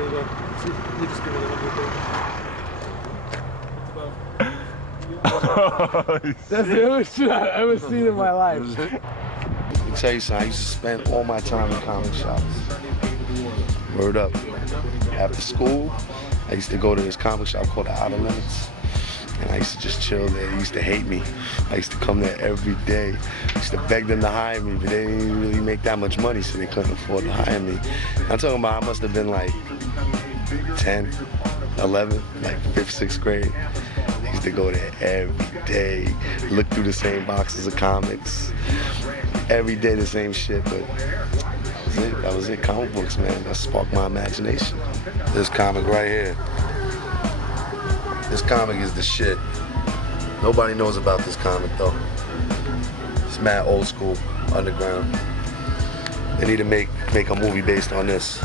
There you go. See, you just give me the one. That's the only shit I've ever seen in my life. Let me tell you something, I used to spend all my time in comic shops. Word up. After school, I used to go to this comic shop called the Outer Limits. And I used to just chill there. They used to hate me. I used to come there every day. I used to beg them to hire me, but they didn't really make that much money, so they couldn't afford to hire me. I'm talking about I must have been like 10, 11, like 5th, 6th grade. I used to go there every day, look through the same boxes of comics. Every day the same shit, but that was it. Comic books, man. That sparked my imagination. This comic right here. This comic is the shit. Nobody knows about this comic though. It's mad old school, underground. They need to make a movie based on this.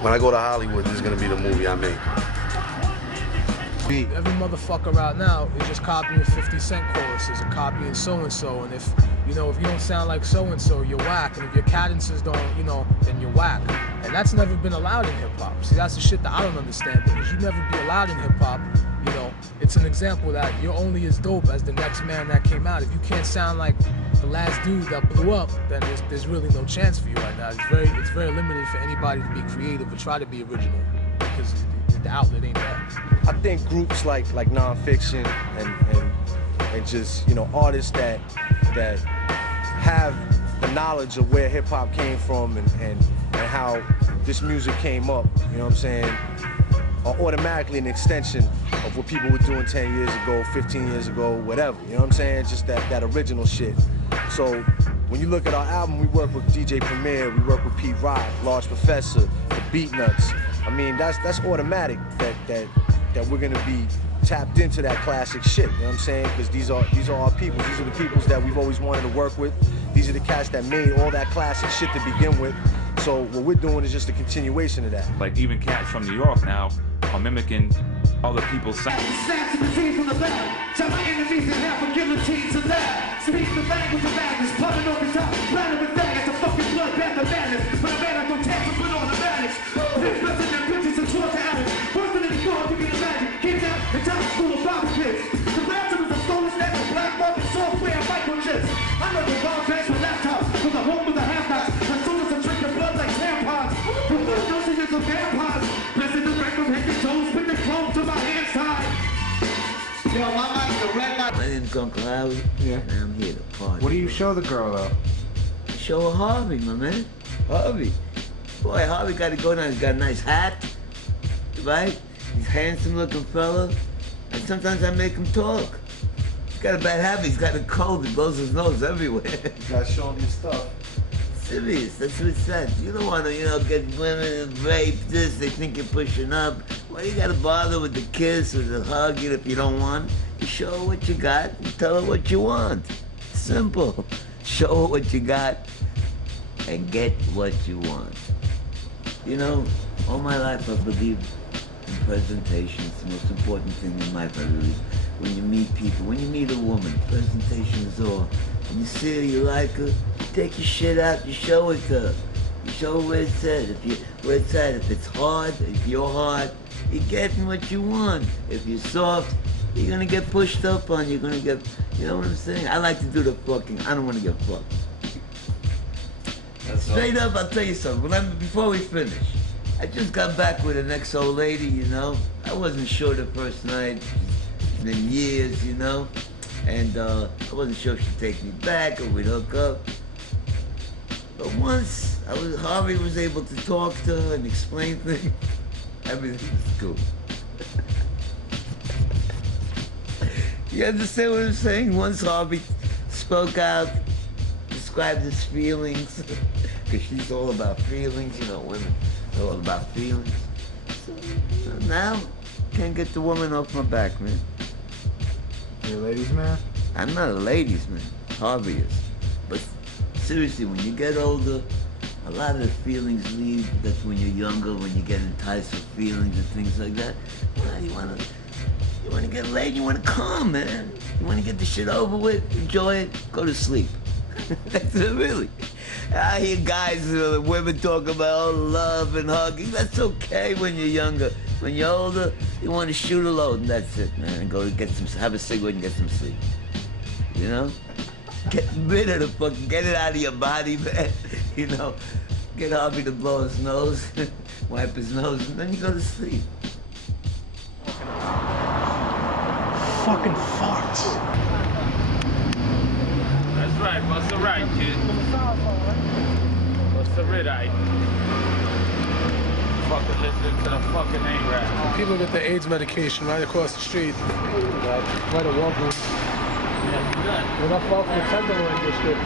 When I go to Hollywood, this is gonna be the movie I make. Every motherfucker out now is just copying 50 Cent choruses and copying so-and-so, and if you don't sound like so-and-so, you're whack, and if your cadences don't, then you're whack. And that's never been allowed in hip-hop. See, that's the shit that I don't understand, because you never be allowed in hip-hop. It's an example that you're only as dope as the next man that came out. If you can't sound like the last dude that blew up, then there's really no chance for you right now. It's very limited for anybody to be creative or try to be original, because the outlet ain't there. I think groups like Non-Phixion and just artists that have the knowledge of where hip hop came from and how this music came up, you know what I'm saying, are automatically an extension of what people were doing 10 years ago, 15 years ago, whatever, you know what I'm saying? Just that original shit. So when you look at our album, we work with DJ Premier, we work with Pete Rock, Large Professor, the Beatnuts. I mean, that's automatic that we're gonna be tapped into that classic shit, you know what I'm saying? Because these are our people. These are the peoples that we've always wanted to work with. These are the cats that made all that classic shit to begin with. So what we're doing is just a continuation of that. Like even cats from New York now are mimicking other people's sound. Snatch the team from the back. Tell my enemies in half for guillotine to that. Speak the language of madness. Plumbing over top. Planet with that. It's a fucking bloodbath of madness. But a man I don't tap to put on the madness. This blessing and bitches and towards the attic. Worse than any dog you can imagine. Keep that the top school of Bobby pits. The ransom is a stolen stack of black market software and microchips. I know the bomb banks for laptops. From the home of the half-nots. As soon as I drink your blood like tampons. From the notions of vampires. Blessing the record head to toes. With the chrome to my hands tied. Yo, my mind's the red light. My name's Uncle Howie. Yeah. And I'm here to party. What do you show the girl though? I show her Harvey, my man. Harvey. Boy, Harvey got to go now. He's got a nice hat, right? He's a handsome looking fella. And sometimes I make him talk. He's got a bad habit. He's got a cold that blows his nose everywhere. You gotta show him your stuff. Serious, that's what it says. You don't want to, get women raped, this, they think you're pushing up. Why you gotta bother with the kiss or the hug if you don't want? You show her what you got and tell her what you want. Simple. Show her what you got and get what you want. All my life I believe in presentation. It's the most important thing in life, I believe. When you meet people, when you meet a woman, presentation is all. When you see her, you like her, you take your shit out, you show it to her. You show her where it's at. If it's hard, if you're hard, you're getting what you want. If you're soft, you're gonna get pushed up on, you're gonna get, you know what I'm saying? I like to do the fucking, I don't wanna get fucked. Straight up, I'll tell you something. Before we finish, I just got back with an ex-old lady, I wasn't sure the first night. It's been years, and I wasn't sure if she'd take me back or we'd hook up. But once Harvey was able to talk to her and explain things, everything was cool. You understand what I'm saying? Once Harvey spoke out, described his feelings, because she's all about feelings, women are all about feelings. So now, can't get the woman off my back, man. You a ladies' man? I'm not a ladies' man. Harvey is. But seriously, when you get older, a lot of the feelings leave. That's when you're younger, when you get enticed with feelings and things like that. Well, you wanna get laid, you wanna come, man. You wanna get the shit over with, enjoy it, go to sleep. That's it, really. I hear guys, women talk about love and hugging. That's okay when you're younger. When you're older, you want to shoot a load and that's it, man. And go get some, have a cigarette and get some sleep. You know? Get rid of the fucking, get it out of your body, man. You know? Get Harvey to blow his nose, wipe his nose, and then you go to sleep. Fucking farts. That's right, bust a right, kid. Bust a red eye. Fucking listening to the fucking A-rap. People get the AIDS medication right across the street. Right at Walgreens. We're not far from the Tenderloin district.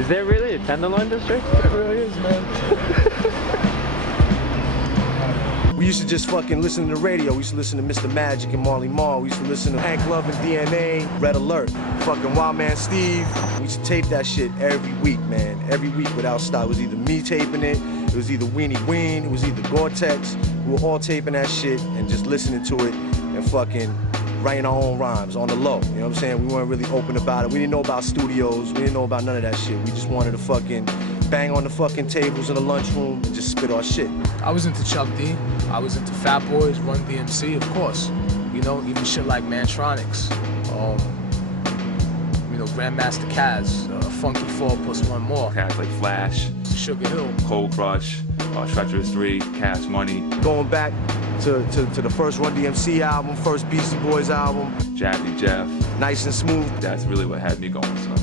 Is there really a Tenderloin district? There really is, man. We used to just fucking listen to the radio. We used to listen to Mr. Magic and Marley Marl. We used to listen to Hank Love and DNA, Red Alert, fucking Wild Man Steve. We used to tape that shit every week, man. Every week without stop. It was either me taping it, it was either Weenie Ween, it was either Gore-Tex. We were all taping that shit and just listening to it and fucking writing our own rhymes on the low. You know what I'm saying? We weren't really open about it. We didn't know about studios. We didn't know about none of that shit. We just wanted to fucking bang on the fucking tables in the lunchroom and just spit our shit. I was into Chuck D. I was into Fat Boys, Run DMC, of course. You know, even shit like Mantronics. You know, Grandmaster Caz, Funky 4 plus one more. Cats like Flash, Sugar Hill. Cold Crush, Treacherous 3, Cash Money. Going back to the first Run DMC album, first Beastie Boys album. Jazzy Jeff. Nice and Smooth. That's really what had me going, son.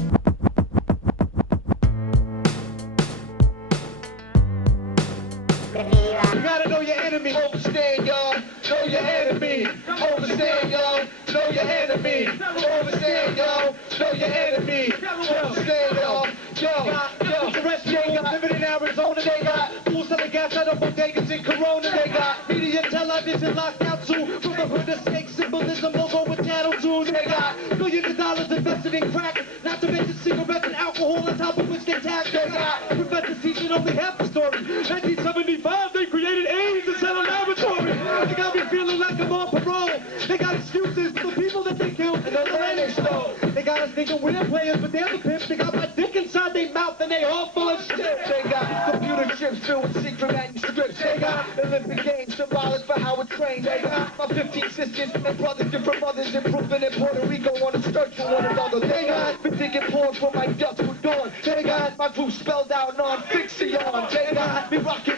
You gotta know your enemy. Overstand, y'all. Know your enemy. Overstand, y'all. Know your enemy. Overstand, y'all. Know your enemy. Overstand, y'all. Yo, the rest they got living in Arizona. They got fools selling gas out of bodegas in Corona. They got media television locked out too. From the hood of snake symbolism, logo with tattoos. They got billions of dollars invested in crack. Not to mention cigarettes and alcohol on top of which they tax. They got professors teaching only half the story. 1975, they created AIDS and set a laboratory. They got me feeling like I'm on parole. They got excuses for the people that they killed and the land they stole. They got us thinking we're players, but they're the pimps. They got my dick inside their mouth and they all full of shit. They got computer chips filled with secret manuscripts. They got Olympic games symbolic for how it's trained. They got my 15 sisters and brothers, different mothers, improving in Puerto Rico on a search for one another. They got been digging porn for my ducks were dawn. They got my crew spelled out non-Phixion. They got me rocking